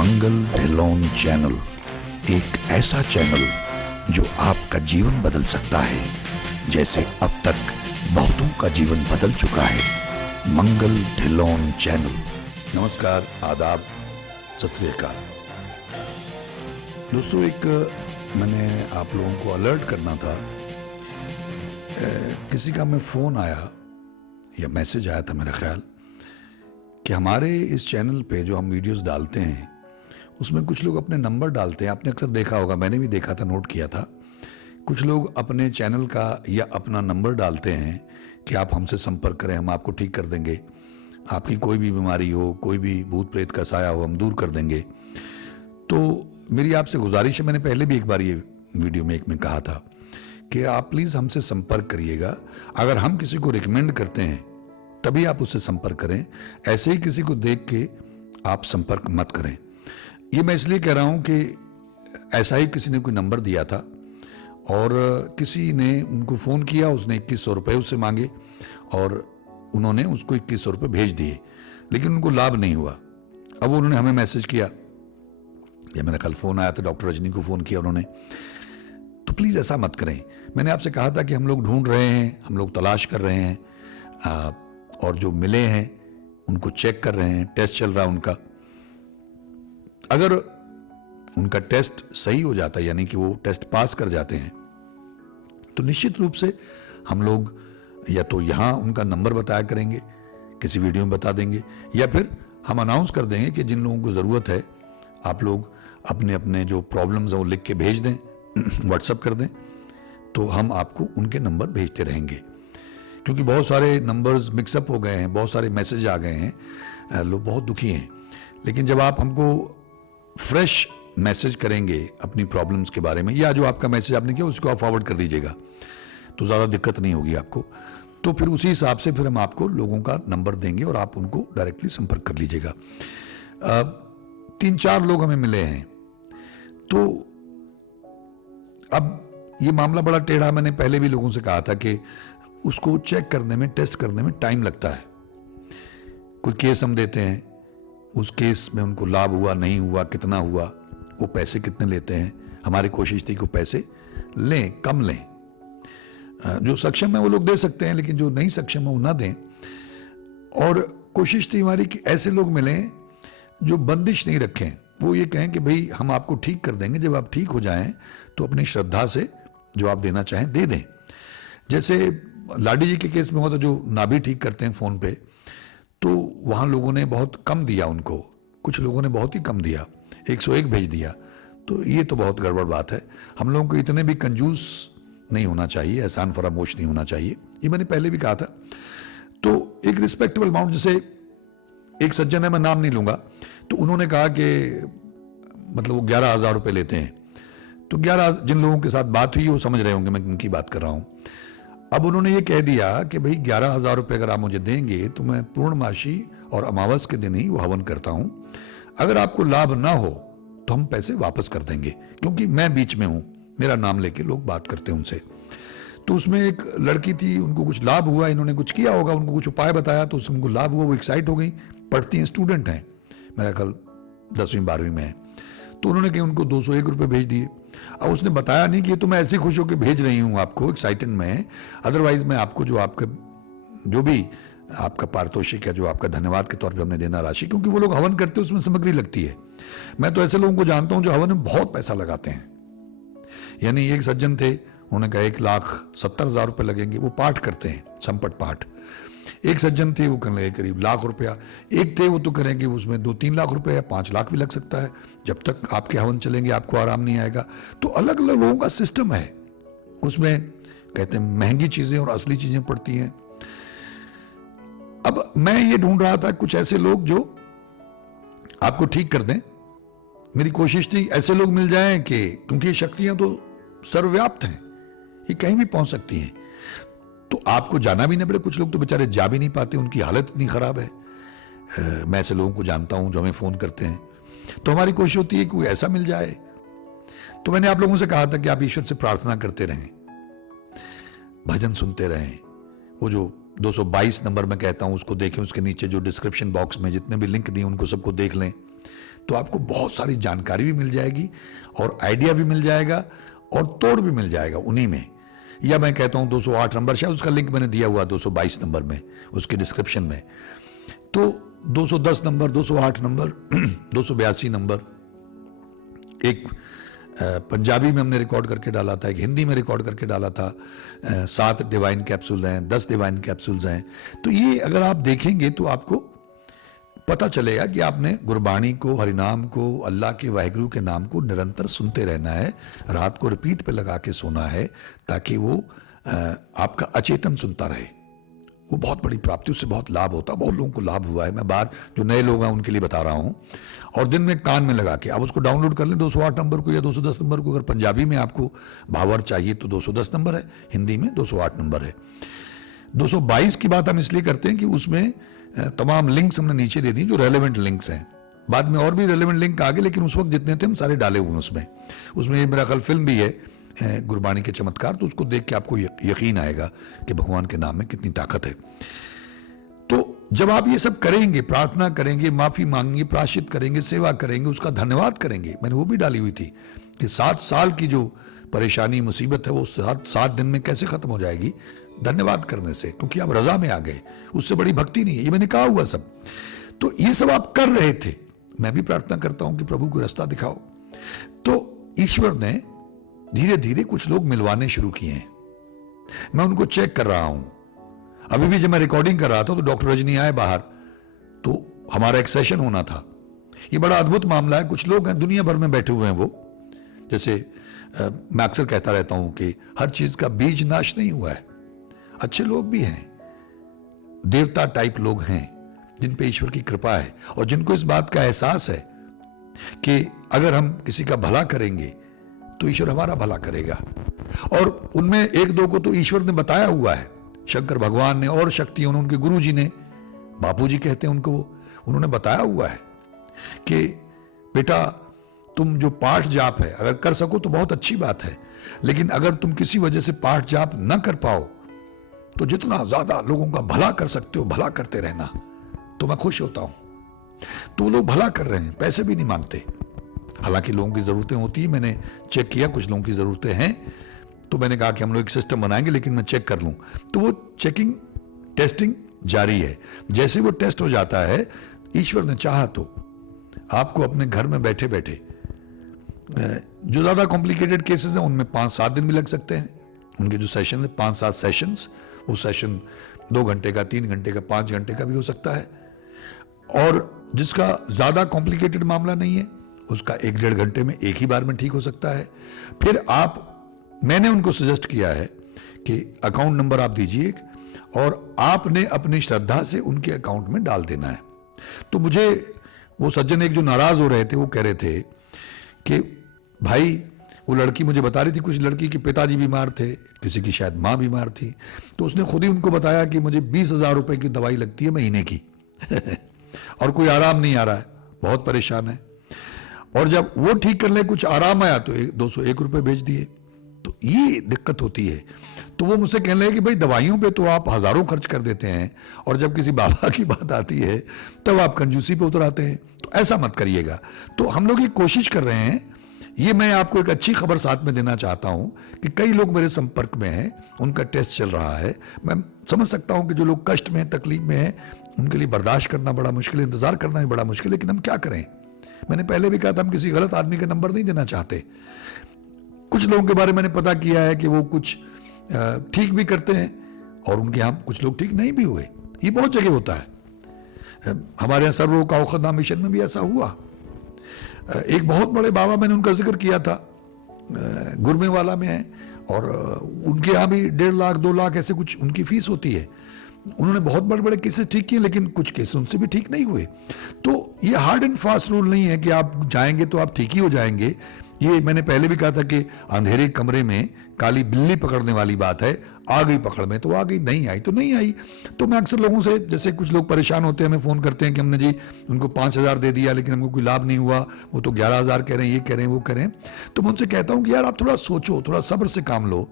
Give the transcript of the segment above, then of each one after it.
मंगल Dhillon channel एक ऐसा channel जो आपका जीवन बदल सकता है, जैसे अब तक बहुतों का जीवन बदल चुका है। मंगल ढिल्लोन चैनल। नमस्कार, आदाब, सत श्री अकाल। दोस्तों, एक मैंने आप लोगों को अलर्ट करना था। किसी का मैं फ़ोन आया या मैसेज आया था मेरा ख्याल कि हमारे इस चैनल पे जो हम वीडियोस डालते हैं उसमें कुछ लोग अपने नंबर डालते हैं। आपने अक्सर देखा होगा, मैंने भी देखा था, नोट किया था। कुछ लोग अपने चैनल का या अपना नंबर डालते हैं कि आप हमसे संपर्क करें, हम आपको ठीक कर देंगे, आपकी कोई भी बीमारी हो, कोई भी भूत प्रेत का साया हो, हम दूर कर देंगे। तो मेरी आपसे गुजारिश है, मैंने पहले भी एक बार ये वीडियो में एक में कहा था कि आप प्लीज़ हमसे संपर्क करिएगा। अगर हम किसी को रिकमेंड करते हैं तभी आप उससे संपर्क करें, ऐसे ही किसी को देख के आप संपर्क मत करें। ये मैं इसलिए कह रहा हूं कि ऐसा ही किसी ने कोई नंबर दिया था और किसी ने उनको फ़ोन किया, उसने 2100 रुपये उससे मांगे और उन्होंने उसको 2100 रुपये भेज दिए, लेकिन उनको लाभ नहीं हुआ। अब उन्होंने हमें मैसेज किया, या मेरा कल फ़ोन आया था, डॉक्टर रजनी को फ़ोन किया उन्होंने। तो प्लीज़ ऐसा मत करें। मैंने आपसे कहा था कि हम लोग ढूंढ रहे हैं, हम लोग तलाश कर रहे हैं, और जो मिले हैं उनको चेक कर रहे हैं, टेस्ट चल रहा है उनका। अगर उनका टेस्ट सही हो जाता है, यानी कि वो टेस्ट पास कर जाते हैं, तो निश्चित रूप से हम लोग या तो यहाँ उनका नंबर बताया करेंगे, किसी वीडियो में बता देंगे, या फिर हम अनाउंस कर देंगे कि जिन लोगों को ज़रूरत है आप लोग अपने अपने जो प्रॉब्लम्स हैं वो लिख के भेज दें, व्हाट्सएप कर दें, तो हम आपको उनके नंबर भेजते रहेंगे। क्योंकि बहुत सारे नंबर्स मिक्सअप हो गए हैं, बहुत सारे मैसेज आ गए हैं, लोग बहुत दुखी हैं। लेकिन जब आप हमको फ्रेश मैसेज करेंगे अपनी प्रॉब्लम्स के बारे में, या जो आपका मैसेज आपने किया उसको आप फॉरवर्ड कर दीजिएगा, तो ज़्यादा दिक्कत नहीं होगी आपको। तो फिर उसी हिसाब से फिर हम आपको लोगों का नंबर देंगे और आप उनको डायरेक्टली संपर्क कर लीजिएगा। 3-4 लोग हमें मिले हैं। तो अब ये मामला बड़ा टेढ़ा, मैंने पहले भी लोगों से कहा था कि उसको चेक करने में, टेस्ट करने में टाइम लगता है। कोई केस हम देते हैं, उस केस में उनको लाभ हुआ, नहीं हुआ, कितना हुआ, वो पैसे कितने लेते हैं। हमारी कोशिश थी कि पैसे लें, कम लें। जो सक्षम है वो लोग दे सकते हैं, लेकिन जो नहीं सक्षम है वो ना दें। और कोशिश थी हमारी कि ऐसे लोग मिलें जो बंदिश नहीं रखें। वो ये कहें कि भाई हम आपको ठीक कर देंगे, जब आप ठीक हो जाएं तो अपनी श्रद्धा से जो आप देना चाहें दे दें। जैसे लाडी जी के केस में हुआ, तो जो नाभि ठीक करते हैं फ़ोन पे, तो वहाँ लोगों ने बहुत कम दिया उनको, कुछ लोगों ने बहुत ही कम दिया, 101 भेज दिया। तो ये तो बहुत गड़बड़ बात है। हम लोगों को इतने भी कंजूस नहीं होना चाहिए, एहसान फरामोश नहीं होना चाहिए, ये मैंने पहले भी कहा था। तो एक रिस्पेक्टेबल अमाउंट, जैसे एक सज्जन है, मैं नाम नहीं लूँगा, तो उन्होंने कहा कि मतलब वो 11,000 रुपये लेते हैं। तो 11, जिन लोगों के साथ बात हुई वो समझ रहे होंगे मैं उनकी बात कर रहा हूँ। अब उन्होंने ये कह दिया कि भाई 11,000 रुपये अगर आप मुझे देंगे तो मैं पूर्णमासी और अमावस के दिन ही वो हवन करता हूँ। अगर आपको लाभ ना हो तो हम पैसे वापस कर देंगे, क्योंकि मैं बीच में हूँ, मेरा नाम लेके लोग बात करते हैं उनसे। तो उसमें एक लड़की थी, उनको कुछ लाभ हुआ, इन्होंने कुछ किया होगा, उनको कुछ उपाय बताया तो उससे उनको लाभ हुआ, वो एक्साइट हो गई, पढ़ती हैं, स्टूडेंट हैं, मेरा ख्याल 10वीं 12वीं में है। तो उन्होंने कहीं उनको 201 रुपये भेज दिए। अब उसने बताया नहीं कि ये तो मैं ऐसे खुश होकर भेज रही हूँ आपको, एक्साइटेड में, अदरवाइज मैं आपको जो भी आपका पारितोषिक है, जो आपका धन्यवाद के तौर पे हमने देना राशि, क्योंकि वो लोग हवन करते हैं उसमें सामग्री लगती है। मैं तो ऐसे लोगों को जानता हूँ जो हवन में बहुत पैसा लगाते हैं। यानी एक सज्जन थे, उन्होंने कहा 1,70,000 रुपये लगेंगे, वो पाठ करते हैं, संपट पाठ। एक सज्जन थे, वो करने लगे करीब ₹1,00,000। एक थे, वो तो करेंगे उसमें 2-3 लाख रुपए या 5 लाख भी लग सकता है। जब तक आपके हवन चलेंगे आपको आराम नहीं आएगा। तो अलग अलग लोगों का सिस्टम है, उसमें कहते हैं महंगी चीजें और असली चीजें पड़ती हैं। अब मैं ये ढूंढ रहा था कुछ ऐसे लोग जो आपको ठीक कर दें। मेरी कोशिश थी ऐसे लोग मिल जाएं कि, क्योंकि ये शक्तियां तो सर्वव्याप्त हैं, ये कहीं भी पहुंच सकती हैं, तो आपको जाना भी नहीं पड़े। कुछ लोग तो बेचारे जा भी नहीं पाते, उनकी हालत इतनी ख़राब है। मैं ऐसे लोगों को जानता हूं जो हमें फ़ोन करते हैं। तो हमारी कोशिश होती है कि कोई ऐसा मिल जाए। तो मैंने आप लोगों से कहा था कि आप ईश्वर से प्रार्थना करते रहें, भजन सुनते रहें। वो जो 222 नंबर मैं कहता हूं उसको देखें, उसके नीचे जो डिस्क्रिप्शन बॉक्स में जितने भी लिंक दिए उनको सबको देख लें, तो आपको बहुत सारी जानकारी भी मिल जाएगी और आइडिया भी मिल जाएगा और तोड़ भी मिल जाएगा उन्हीं में। या मैं कहता हूं 208 नंबर, शायद उसका लिंक मैंने दिया हुआ 222 नंबर में, उसके डिस्क्रिप्शन में। तो 210 नंबर, 208 नंबर, 282 नंबर, एक पंजाबी में हमने रिकॉर्ड करके डाला था, एक हिंदी में रिकॉर्ड करके डाला था। 7 डिवाइन कैप्सूल हैं, 10 डिवाइन कैप्सूल्स हैं। तो ये अगर आप देखेंगे तो आपको पता चलेगा कि आपने गुरबाणी को, हरिनाम को, अल्लाह के वाहिगुरु के नाम को निरंतर सुनते रहना है, रात को रिपीट पे लगा के सोना है, ताकि वो आपका अचेतन सुनता रहे। वो बहुत बड़ी प्राप्ति, उससे बहुत लाभ होता है, बहुत लोगों को लाभ हुआ है। मैं बात जो नए लोग हैं उनके लिए बता रहा हूँ। और दिन में कान में लगा के आप उसको डाउनलोड कर लें, 208 नंबर को या 210 नंबर को। अगर पंजाबी में आपको भावार्थ चाहिए तो 210 नंबर है, हिंदी में 208 नंबर है। 222 की बात हम इसलिए करते हैं कि उसमें तमाम लिंक्स हमने नीचे दे दी जो रेलेवेंट लिंक्स हैं। बाद में और भी रेलेवेंट लिंक आ गए, लेकिन उस वक्त जितने थे हम सारे डाले हुए हैं उसमें मेरा ख्याल फिल्म भी है गुरबाणी के चमत्कार, तो उसको देख के आपको यकीन आएगा कि भगवान के नाम में कितनी ताकत है। तो जब आप ये सब करेंगे, प्रार्थना करेंगे, माफी मांगेंगे, प्रायश्चित करेंगे, सेवा करेंगे, उसका धन्यवाद करेंगे, मैंने वो भी डाली हुई थी कि 7 साल की जो परेशानी मुसीबत है वो 7 दिन में कैसे खत्म हो जाएगी, धन्यवाद करने से, क्योंकि आप रजा में आ गए। उससे बड़ी भक्ति नहीं है, ये मैंने कहा हुआ सब। तो ये सब आप कर रहे थे। मैं भी प्रार्थना करता हूं कि प्रभु को रास्ता दिखाओ। तो ईश्वर ने धीरे धीरे कुछ लोग मिलवाने शुरू किए हैं। मैं उनको चेक कर रहा हूं। अभी भी जब मैं रिकॉर्डिंग कर रहा था तो डॉक्टर रजनी आए बाहर, तो हमारा एक सेशन होना था। ये बड़ा अद्भुत मामला है। कुछ लोग हैं दुनिया भर में बैठे हुए हैं, वो जैसे मैं अक्सर कहता रहता हूं कि हर चीज का बीज नाश नहीं हुआ है। अच्छे लोग भी हैं, देवता टाइप लोग हैं जिन पे ईश्वर की कृपा है और जिनको इस बात का एहसास है कि अगर हम किसी का भला करेंगे तो ईश्वर हमारा भला करेगा। और उनमें एक दो को तो ईश्वर ने बताया हुआ है, शंकर भगवान ने और शक्तियों ने, उनके गुरु जी ने, बापू जी कहते हैं उनको, उन्होंने बताया हुआ है कि बेटा तुम जो पाठ जाप है अगर कर सको तो बहुत अच्छी बात है, लेकिन अगर तुम किसी वजह से पाठ जाप न कर पाओ तो जितना ज्यादा लोगों का भला कर सकते हो भला करते रहना, तो मैं खुश होता हूं। तो लोग भला कर रहे हैं, पैसे भी नहीं मांगते। हालांकि लोगों की जरूरतें होती है, मैंने चेक किया कुछ लोगों की जरूरतें हैं, तो मैंने कहा कि हम लोग एक सिस्टम बनाएंगे, लेकिन मैं चेक कर लूं। तो वो चेकिंग, टेस्टिंग जारी है। जैसे वो टेस्ट हो जाता है, ईश्वर ने चाहा तो आपको अपने घर में बैठे बैठे, जो ज्यादा कॉम्प्लिकेटेड केसेस हैं उनमें 5-7 दिन भी लग सकते हैं। उनके जो सेशन है 5-7 सेशंस, वो सेशन 2 घंटे का, 3 घंटे का, 5 घंटे का भी हो सकता है। और जिसका ज्यादा कॉम्प्लिकेटेड मामला नहीं है उसका 1-1.5 घंटे में एक ही बार में ठीक हो सकता है। फिर मैंने उनको सजेस्ट किया है कि अकाउंट नंबर आप दीजिए और आपने अपनी श्रद्धा से उनके अकाउंट में डाल देना है। तो मुझे वो सज्जन एक जो नाराज हो रहे थे, वो कह रहे थे कि भाई, वो लड़की मुझे बता रही थी, कुछ लड़की के पिताजी बीमार थे, किसी की शायद माँ बीमार थी, तो उसने खुद ही उनको बताया कि मुझे 20,000 रुपए की दवाई लगती है महीने की और कोई आराम नहीं आ रहा है, बहुत परेशान है। और जब वो ठीक करने कुछ आराम आया तो 201 रुपए भेज दिए। तो ये दिक्कत होती है। तो वो मुझसे कहने लगे कि भाई दवाइयों पे तो आप हजारों खर्च कर देते हैं और जब किसी बाबा की बात आती है तब आप कंजूसी पे उतर आते हैं। तो ऐसा मत करिएगा। तो हम लोग ये कोशिश कर रहे हैं। ये मैं आपको एक अच्छी खबर साथ में देना चाहता हूं कि कई लोग मेरे संपर्क में हैं, उनका टेस्ट चल रहा है। मैं समझ सकता हूं कि जो लोग कष्ट में, तकलीफ में हैं, उनके लिए बर्दाश्त करना बड़ा मुश्किल है, इंतजार करना भी बड़ा मुश्किल है, लेकिन हम क्या करें। मैंने पहले भी कहा था, हम किसी गलत आदमी का नंबर नहीं देना चाहते। कुछ लोगों के बारे में मैंने पता किया है कि वो कुछ ठीक भी करते हैं और उनके यहाँ कुछ लोग ठीक नहीं भी हुए। ये बहुत जगह होता है। हमारे यहाँ सर्वरोग का औषध मिशन में भी ऐसा हुआ। एक बहुत बड़े बाबा, मैंने उनका जिक्र किया था, गुरमे वाला में है और उनके यहाँ भी 1.5 लाख 2 लाख ऐसे कुछ उनकी फीस होती है। उन्होंने बहुत बड़े बड़े केसेस ठीक किए, लेकिन कुछ केसेस उनसे भी ठीक नहीं हुए। तो ये हार्ड एंड फास्ट रूल नहीं है कि आप जाएंगे तो आप ठीक ही हो जाएंगे। ये मैंने पहले भी कहा था कि अंधेरे कमरे में काली बिल्ली पकड़ने वाली बात है। आ गई पकड़ में तो आ गई, नहीं आई तो नहीं आई। तो मैं अक्सर लोगों से, जैसे कुछ लोग परेशान होते हैं, हमें फ़ोन करते हैं कि हमने जी उनको 5,000 दे दिया लेकिन हमको कोई लाभ नहीं हुआ, वो तो 11,000 कह रहे हैं, ये कह रहे हैं, वो कह रहे हैं। तो मैं उनसे कहता हूँ कि यार आप थोड़ा सोचो, थोड़ा सब्र से काम लो।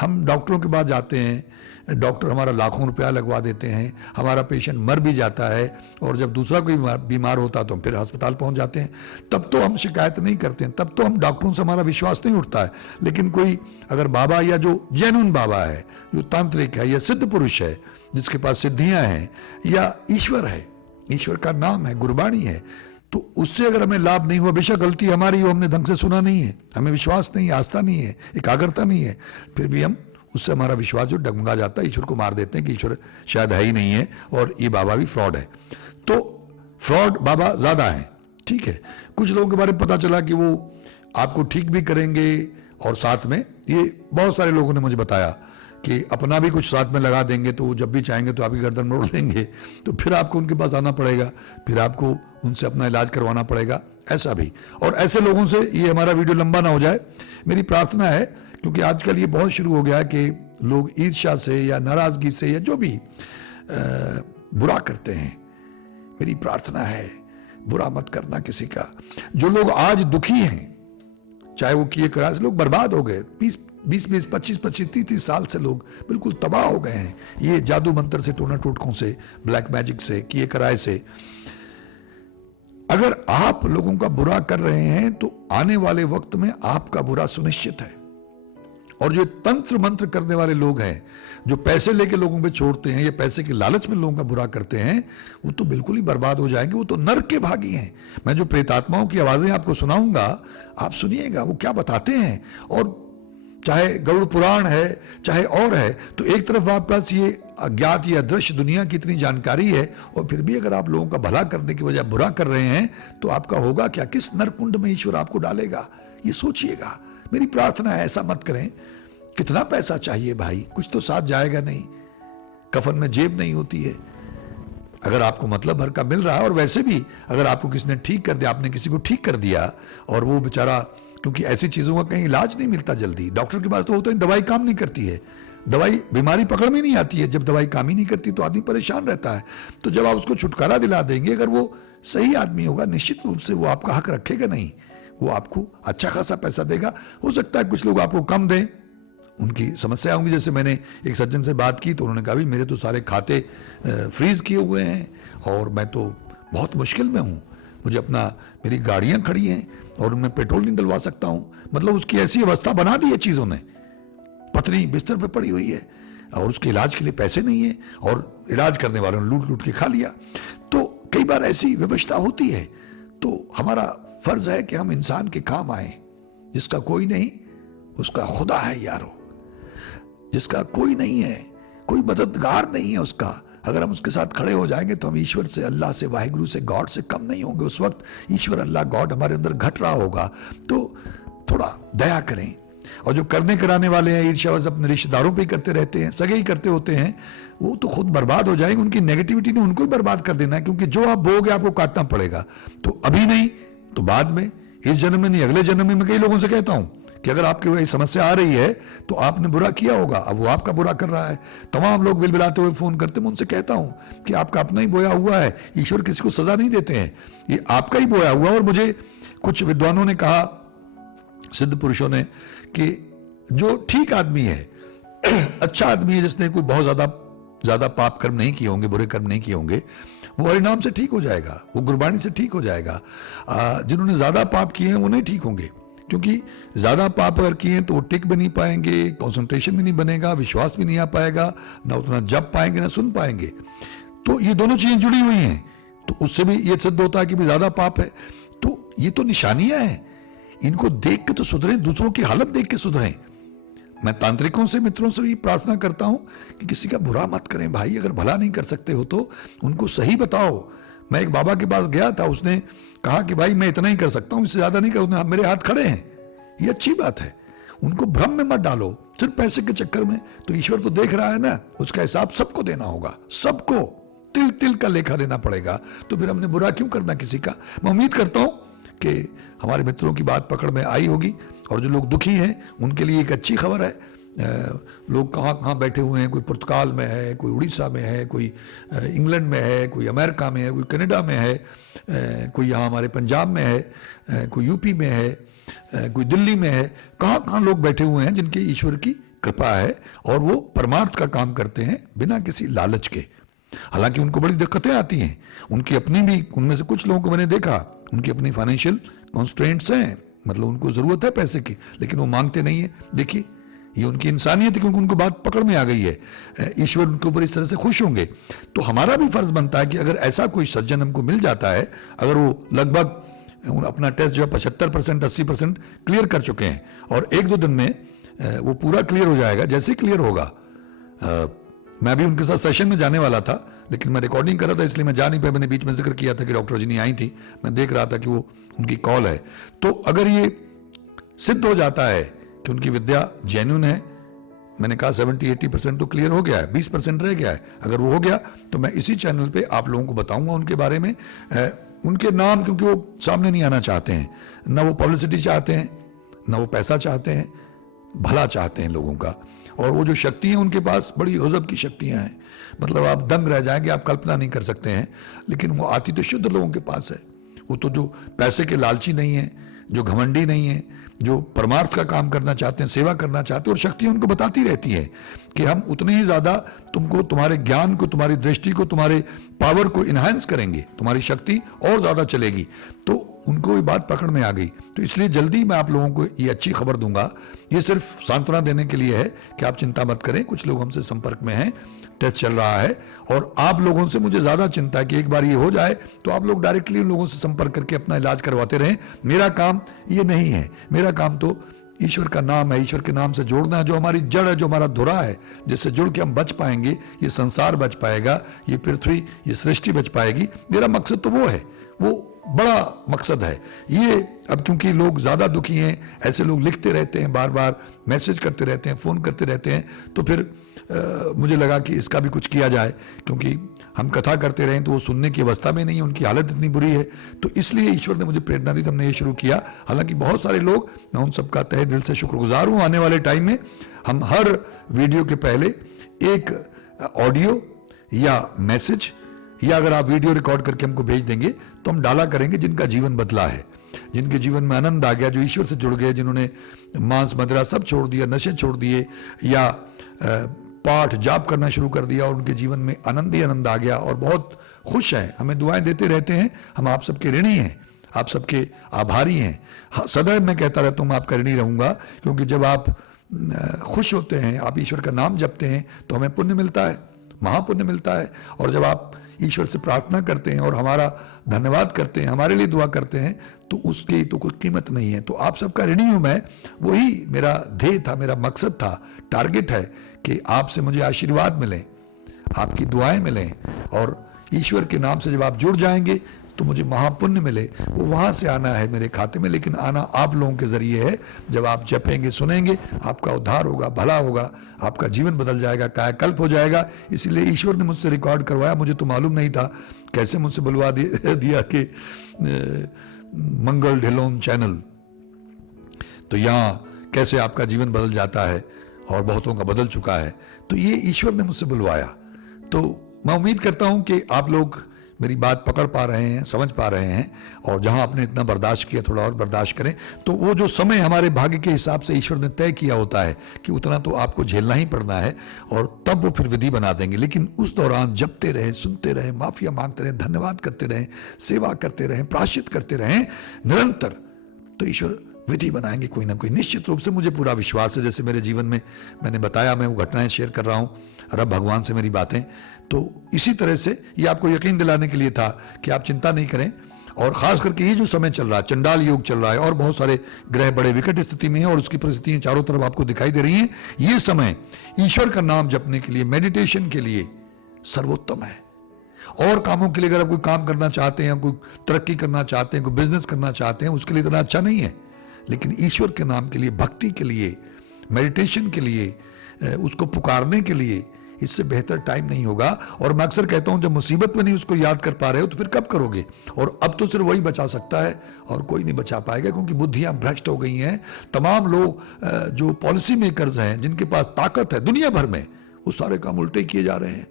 हम डॉक्टरों के पास जाते हैं, डॉक्टर हमारा लाखों रुपया लगवा देते हैं, हमारा पेशेंट मर भी जाता है, और जब दूसरा कोई बीमार होता तो हम फिर अस्पताल पहुंच जाते हैं। तब तो हम शिकायत नहीं करते हैं, तब तो हम डॉक्टरों से हमारा विश्वास नहीं उठता है। लेकिन कोई अगर बाबा, या जो जेन्युइन बाबा है, जो तांत्रिक है, या सिद्ध पुरुष है जिसके पास सिद्धियां हैं, या ईश्वर है, ईश्वर का नाम है, गुरबाणी है, तो उससे अगर हमें लाभ नहीं हुआ, बेशक गलती हमारी हो, हमने ढंग से सुना नहीं है, हमें विश्वास नहीं है, आस्था नहीं है, एकाग्रता नहीं है, फिर भी हम उससे हमारा विश्वास जो डगमगा जाता है, ईश्वर को मार देते हैं कि ईश्वर शायद है ही नहीं है और ये बाबा भी फ्रॉड है। तो फ्रॉड बाबा ज्यादा है, ठीक है। कुछ लोगों के बारे में पता चला कि वो आपको ठीक भी करेंगे और साथ में, ये बहुत सारे लोगों ने मुझे बताया कि अपना भी कुछ साथ में लगा देंगे, तो जब भी चाहेंगे तो आपकी गर्दन मोड़ देंगे, तो फिर आपको उनके पास आना पड़ेगा, फिर आपको उनसे अपना इलाज करवाना पड़ेगा, ऐसा भी। और ऐसे लोगों से, ये हमारा वीडियो लंबा ना हो जाए, मेरी प्रार्थना है, क्योंकि आजकल ये बहुत शुरू हो गया है कि लोग ईर्ष्या से या नाराजगी से या जो भी बुरा करते हैं, मेरी प्रार्थना है बुरा मत करना किसी का। जो लोग आज दुखी हैं, चाहे वो किए कराए से लोग बर्बाद हो गए, 20, 25, 30 साल से लोग बिल्कुल तबाह हो गए हैं, ये जादू मंत्र से, टोना टोटकों से, ब्लैक मैजिक से, किए कराए से। अगर आप लोगों का बुरा कर रहे हैं तो आने वाले वक्त में आपका बुरा सुनिश्चित है। और जो तंत्र मंत्र करने वाले लोग हैं, जो पैसे लेके लोगों पे छोड़ते हैं या पैसे के लालच में लोगों का बुरा करते हैं, वो तो बिल्कुल ही बर्बाद हो जाएंगे, वो तो नरक के भागी हैं। मैं जो प्रेतात्माओं की आवाजें आपको सुनाऊंगा, आप सुनिएगा वो क्या बताते हैं। और चाहे गरुड़ पुराण है, चाहे और है, तो एक तरफ आपके पास ये अज्ञात या दृश्य दुनिया की इतनी जानकारी है, और फिर भी अगर आप लोगों का भला करने की बजाय बुरा कर रहे हैं, तो आपका होगा क्या, किस नरकुंड में ईश्वर आपको डालेगा, ये सोचिएगा। मेरी प्रार्थना है ऐसा मत करें। कितना पैसा चाहिए भाई, कुछ तो साथ जाएगा नहीं, कफन में जेब नहीं होती है। अगर आपको मतलब भर का मिल रहा है, और वैसे भी अगर आपको किसी ने ठीक कर दिया, आपने किसी को ठीक कर दिया, और वो बेचारा, क्योंकि ऐसी चीजों का कहीं इलाज नहीं मिलता जल्दी, डॉक्टर के पास तो होता है, दवाई काम नहीं करती है, दवाई बीमारी पकड़ में नहीं आती है, जब दवाई काम ही नहीं करती तो आदमी परेशान रहता है। तो जब आप उसको छुटकारा दिला देंगे, अगर वो सही आदमी होगा, निश्चित रूप से वो आपका हक रखेगा नहीं, वो आपको अच्छा खासा पैसा देगा। हो सकता है कुछ लोग आपको कम दें, उनकी समस्या होंगी। जैसे मैंने एक सज्जन से बात की तो उन्होंने कहा भी मेरे तो सारे खाते फ्रीज किए हुए हैं और मैं तो बहुत मुश्किल में हूँ, मुझे अपना, मेरी गाड़ियाँ खड़ी हैं और उनमें पेट्रोल नहीं डलवा सकता हूँ। मतलब उसकी ऐसी अवस्था बना दी है चीज़ों ने, पत्नी बिस्तर पे पड़ी हुई है और उसके इलाज के लिए पैसे नहीं है, और इलाज करने वालों ने लूट लूट के खा लिया। तो कई बार ऐसी व्यवस्था होती है। तो हमारा फर्ज है कि हम इंसान के काम आए। जिसका कोई नहीं उसका खुदा है यारो, जिसका कोई नहीं है, कोई मददगार नहीं है उसका, अगर हम उसके साथ खड़े हो जाएंगे तो हम ईश्वर से, अल्लाह से, वाहिगुरु से, गॉड से कम नहीं होंगे। उस वक्त ईश्वर, अल्लाह, गॉड हमारे अंदर घट रहा होगा। तो थोड़ा दया करें। और जो करने कराने वाले हैं, ईर्ष्यावश अपने रिश्तेदारों पे ही करते रहते हैं, सगे ही करते होते हैं, वो तो खुद बर्बाद हो जाएंगे। उनकी नेगेटिविटी ने उनको ही बर्बाद कर देना है, क्योंकि जो आप बोगे आपको काटना पड़ेगा। तो अभी नहीं तो बाद में, इस जन्म में नहीं अगले जन्म में। मैं कई लोगों से कहता हूं कि अगर आपकी वही समस्या आ रही है तो आपने बुरा किया होगा, अब वो आपका बुरा कर रहा है। तमाम लोग बिलबिलाते हुए फोन करते, मैं उनसे कहता हूं कि आपका अपना ही बोया हुआ है, ईश्वर किसी को सजा नहीं देते हैं, ये आपका ही बोया हुआ। और मुझे कुछ विद्वानों ने कहा, सिद्ध पुरुषों ने, कि जो ठीक आदमी है, अच्छा आदमी है, जिसने कोई बहुत ज्यादा पाप कर्म नहीं किए होंगे, बुरे कर्म नहीं किए होंगे, वो हरिनाम से ठीक हो जाएगा, वो गुरबाणी से ठीक हो जाएगा। जिन्होंने ज्यादा पाप किए हैं वो नहीं ठीक होंगे, क्योंकि ज्यादा पाप अगर किए तो वो टिक भी नहीं पाएंगे, कंसंट्रेशन भी नहीं बनेगा, विश्वास भी नहीं आ पाएगा, ना उतना जप पाएंगे ना सुन पाएंगे। तो ये दोनों चीजें जुड़ी हुई हैं। तो उससे भी ये सिद्ध होता है कि भी ज्यादा पाप है। तो ये तो निशानियां हैं, इनको देख के तो सुधरें, दूसरों की हालत देख के सुधरें। मैं तांत्रिकों से, मित्रों से भी प्रार्थना करता हूं कि किसी का बुरा मत करें भाई। अगर भला नहीं कर सकते हो तो उनको सही बताओ। मैं एक बाबा के पास गया था, उसने कहा कि भाई मैं इतना ही कर सकता हूं, इससे ज्यादा नहीं करूंगा, मेरे हाथ खड़े हैं। ये अच्छी बात है, उनको भ्रम में मत डालो सिर्फ पैसे के चक्कर में। तो ईश्वर तो देख रहा है ना, उसका हिसाब सबको देना होगा, सबको तिल तिल का लेखा देना पड़ेगा। तो फिर हमने बुरा क्यों करना किसी का। मैं उम्मीद करता हूं कि हमारे मित्रों की बात पकड़ में आई होगी, और जो लोग दुखी हैं उनके लिए एक अच्छी खबर है लोग कहाँ कहाँ बैठे हुए हैं, कोई पुर्तगाल में है, कोई उड़ीसा में है, कोई इंग्लैंड में है, कोई अमेरिका में है, कोई कनाडा में है, कोई यहाँ हमारे पंजाब में है, कोई यूपी में है, कोई दिल्ली में है। कहाँ कहाँ लोग बैठे हुए हैं जिनके ईश्वर की कृपा है और वो परमार्थ का काम करते हैं बिना किसी लालच के। हालांकि उनको बड़ी दिक्कतें आती हैं, उनकी अपनी भी, उनमें से कुछ लोगों को मैंने देखा उनकी अपनी फाइनेंशियल कॉन्स्ट्रेंट्स हैं, मतलब उनको ज़रूरत है पैसे की, लेकिन वो मांगते नहीं है। देखिए, ये उनकी इंसानियत है, क्योंकि उनको बात पकड़ में आ गई है, ईश्वर उनके ऊपर इस तरह से खुश होंगे। तो हमारा भी फर्ज बनता है कि अगर ऐसा कोई सज्जन हमको मिल जाता है, अगर वो लगभग अपना टेस्ट जो है 75% 80% क्लियर कर चुके हैं और 1-2 दिन में वो पूरा क्लियर हो जाएगा, जैसे क्लियर होगा। मैं भी उनके साथ सेशन में जाने वाला था, लेकिन मैं रिकॉर्डिंग कर रहा था इसलिए मैं जा नहीं पाया। मैंने बीच में जिक्र किया था कि डॉक्टर रजनी आई थी, मैं देख रहा था कि वो उनकी कॉल है। तो अगर ये सिद्ध हो जाता है कि उनकी विद्या जेन्युइन है, मैंने कहा 70-80% तो क्लियर हो गया है, 20% रह गया है। अगर वो हो गया तो मैं इसी चैनल पे आप लोगों को बताऊंगा उनके बारे में, उनके नाम, क्योंकि वो सामने नहीं आना चाहते हैं, ना वो पब्लिसिटी चाहते हैं, ना वो पैसा चाहते हैं, भला चाहते हैं लोगों का। और वो जो शक्ति है उनके पास बड़ी गजब की शक्तियां हैं, मतलब आप दंग रह जाएंगे, आप कल्पना नहीं कर सकते हैं। लेकिन वो आती तो शुद्ध लोगों के पास है। वो तो जो पैसे के लालची नहीं है, जो घमंडी नहीं है, जो परमार्थ का काम करना चाहते हैं, सेवा करना चाहते हैं, और शक्तियां उनको बताती रहती हैं कि हम उतने ही ज्यादा तुमको, तुम्हारे ज्ञान को, तुम्हारी दृष्टि को, तुम्हारे पावर को इन्हांस करेंगे, तुम्हारी शक्ति और ज्यादा चलेगी। तो उनको ये बात पकड़ में आ गई। तो इसलिए जल्दी मैं आप लोगों को ये अच्छी खबर दूंगा। ये सिर्फ सांत्वना देने के लिए है कि आप चिंता मत करें, कुछ लोग हमसे संपर्क में हैं, टेस्ट चल रहा है, और आप लोगों से मुझे ज्यादा चिंता है कि एक बार ये हो जाए तो आप लोग डायरेक्टली उन लोगों से संपर्क करके अपना इलाज करवाते रहें। मेरा काम ये नहीं है, मेरा काम तो ईश्वर का नाम है, ईश्वर के नाम से जोड़ना है, जो हमारी जड़ है, जो हमारा धुरा है, जिससे जुड़ के हम बच पाएंगे, ये संसार बच पाएगा, ये पृथ्वी, ये सृष्टि बच पाएगी। मेरा मकसद तो वो है, वो बड़ा मकसद है ये। अब क्योंकि लोग ज्यादा दुखी हैं, ऐसे लोग लिखते रहते हैं, बार बार मैसेज करते रहते हैं, फोन करते रहते हैं, तो फिर मुझे लगा कि इसका भी कुछ किया जाए, क्योंकि हम कथा करते रहें तो वो सुनने की अवस्था में नहीं है, उनकी हालत इतनी बुरी है। तो इसलिए ईश्वर ने मुझे प्रेरणा दी, हमने ये शुरू किया। हालांकि बहुत सारे लोग, मैं उन सबका तहे दिल से शुक्रगुजार हूं। आने वाले टाइम में हम हर वीडियो के पहले एक ऑडियो या मैसेज, या अगर आप वीडियो रिकॉर्ड करके हमको भेज देंगे तो हम डाला करेंगे जिनका जीवन बदला है, जिनके जीवन में आनंद आ गया, जो ईश्वर से जुड़ गए, जिन्होंने मांस मदिरा सब छोड़ दिया, नशे छोड़ दिए, या पाठ जाप करना शुरू कर दिया और उनके जीवन में आनंद ही आनंद आ गया और बहुत खुश हैं, हमें दुआएं देते रहते हैं। हम आप सबके ऋणी हैं, आप सबके आभारी हैं। सदैव मैं कहता रहता हूँ मैं आपका ऋणी रहूंगा, क्योंकि जब आप खुश होते हैं, आप ईश्वर का नाम जपते हैं, तो हमें पुण्य मिलता है, महापुण्य मिलता है। और जब आप ईश्वर से प्रार्थना करते हैं और हमारा धन्यवाद करते हैं, हमारे लिए दुआ करते हैं, तो उसकी तो कोई कीमत नहीं है। तो आप सबका ऋणी हूं मैं, वही मेरा ध्येय था, मेरा मकसद था, टारगेट है कि आपसे मुझे आशीर्वाद मिले, आपकी दुआएं मिलें, और ईश्वर के नाम से जब आप जुड़ जाएंगे तो मुझे महापुण्य मिले। वो वहां से आना है मेरे खाते में, लेकिन आना आप लोगों के जरिए है। जब आप जपेंगे, सुनेंगे, आपका उद्धार होगा, भला होगा, आपका जीवन बदल जाएगा, कायाकल्प हो जाएगा। इसीलिए ईश्वर ने मुझसे रिकॉर्ड करवाया, मुझे तो मालूम नहीं था, कैसे मुझसे बुलवा दिया कि मंगल ढिलोन चैनल, तो यहाँ कैसे आपका जीवन बदल जाता है, और बहुतों का बदल चुका है। तो ये ईश्वर ने मुझसे बुलवाया। तो मैं उम्मीद करता हूं कि आप लोग मेरी बात पकड़ पा रहे हैं, समझ पा रहे हैं, और जहां आपने इतना बर्दाश्त किया थोड़ा और बर्दाश्त करें। तो वो जो समय हमारे भाग्य के हिसाब से ईश्वर ने तय किया होता है कि उतना तो आपको झेलना ही पड़ना है, और तब वो फिर विधि बना देंगे। लेकिन उस दौरान जपते रहें, सुनते रहें, माफिया मांगते रहें, धन्यवाद करते रहें, सेवा करते रहें, प्रायश्चित करते रहें निरंतर, तो ईश्वर विधि बनाएंगे कोई ना कोई। निश्चित रूप से मुझे पूरा विश्वास है। जैसे मेरे जीवन में मैंने बताया, मैं वो घटनाएं शेयर कर रहा हूं, रब भगवान से मेरी बातें, तो इसी तरह से ये आपको यकीन दिलाने के लिए था कि आप चिंता नहीं करें। और खास करके ये जो समय चल रहा है, चंडाल योग चल रहा है, और बहुत सारे ग्रह बड़े विकट स्थिति में हैं, और उसकी परिस्थितियां चारों तरफ आपको दिखाई दे रही हैं। ये समय ईश्वर का नाम जपने के लिए, मेडिटेशन के लिए सर्वोत्तम है। और कामों के लिए अगर आप कोई काम करना चाहते हैं, कोई तरक्की करना चाहते हैं, कोई बिजनेस करना चाहते हैं, उसके लिए इतना अच्छा नहीं है। लेकिन ईश्वर के नाम के लिए, भक्ति के लिए, मेडिटेशन के लिए, उसको पुकारने के लिए, इससे बेहतर टाइम नहीं होगा। और मैं अक्सर कहता हूं जब मुसीबत में नहीं उसको याद कर पा रहे हो तो फिर कब करोगे। और अब तो सिर्फ वही बचा सकता है और कोई नहीं बचा पाएगा, क्योंकि बुद्धियां भ्रष्ट हो गई हैं। तमाम लोग जो पॉलिसी मेकर्स हैं, जिनके पास ताकत है दुनिया भर में, वो सारे काम उल्टे किए जा रहे हैं।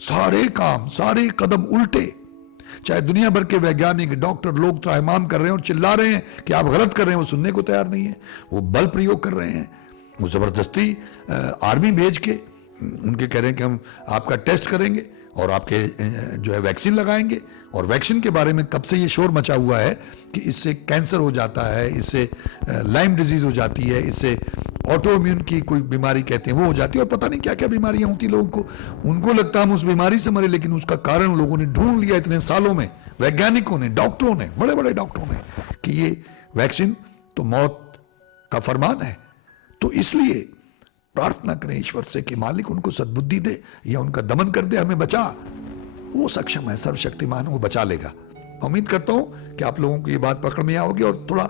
सारे काम, सारे कदम उल्टे। चाहे दुनिया भर के वैज्ञानिक, डॉक्टर लोग त्राहिमाम कर रहे हैं और चिल्ला रहे हैं कि आप गलत कर रहे हैं, वो सुनने को तैयार नहीं है। वो बल प्रयोग कर रहे हैं, वो जबरदस्ती आर्मी भेज के उनके कह रहे हैं कि हम आपका टेस्ट करेंगे और आपके जो है वैक्सीन लगाएंगे। और वैक्सीन के बारे में कब से ये शोर मचा हुआ है कि इससे कैंसर हो जाता है, इससे लाइम डिजीज हो जाती है, इससे ऑटो इम्यून की कोई बीमारी कहते हैं वो हो जाती है, और पता नहीं क्या क्या बीमारियां होती लोगों को। उनको लगता है हम उस बीमारी से मरे, लेकिन उसका कारण लोगों ने ढूंढ लिया इतने सालों में, वैज्ञानिकों ने, डॉक्टरों ने, बड़े बड़े डॉक्टरों ने, कि ये वैक्सीन तो मौत का फरमान है। तो इसलिए प्रार्थना करें ईश्वर से कि मालिक उनको सद्बुद्धि दे या उनका दमन कर दे, हमें बचा। वो सक्षम है, सर्वशक्तिमान, वो बचा लेगा। उम्मीद करता हूं कि आप लोगों को ये बात पकड़ में आई होगी और थोड़ा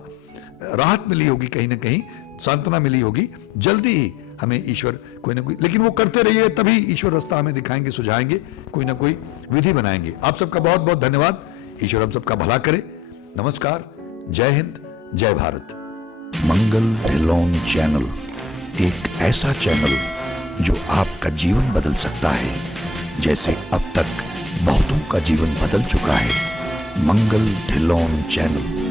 राहत मिली होगी, कहीं ना कहीं सांत्वना मिली होगी। जल्दी ही हमें ईश्वर कोई ना कोई, लेकिन वो करते रहिए, तभी ईश्वर रास्ता हमें दिखाएंगे, सुझाएंगे, कोई ना कोई विधि बनाएंगे। आप सबका बहुत बहुत धन्यवाद। ईश्वर हम सबका भला करे। नमस्कार, जय हिंद, जय भारत। मंगल ढिल्लोन चैनल एक ऐसा चैनल जो आपका जीवन बदल सकता है, जैसे अब तक बहुतों का जीवन बदल चुका है। मंगल ढिल्लोन चैनल।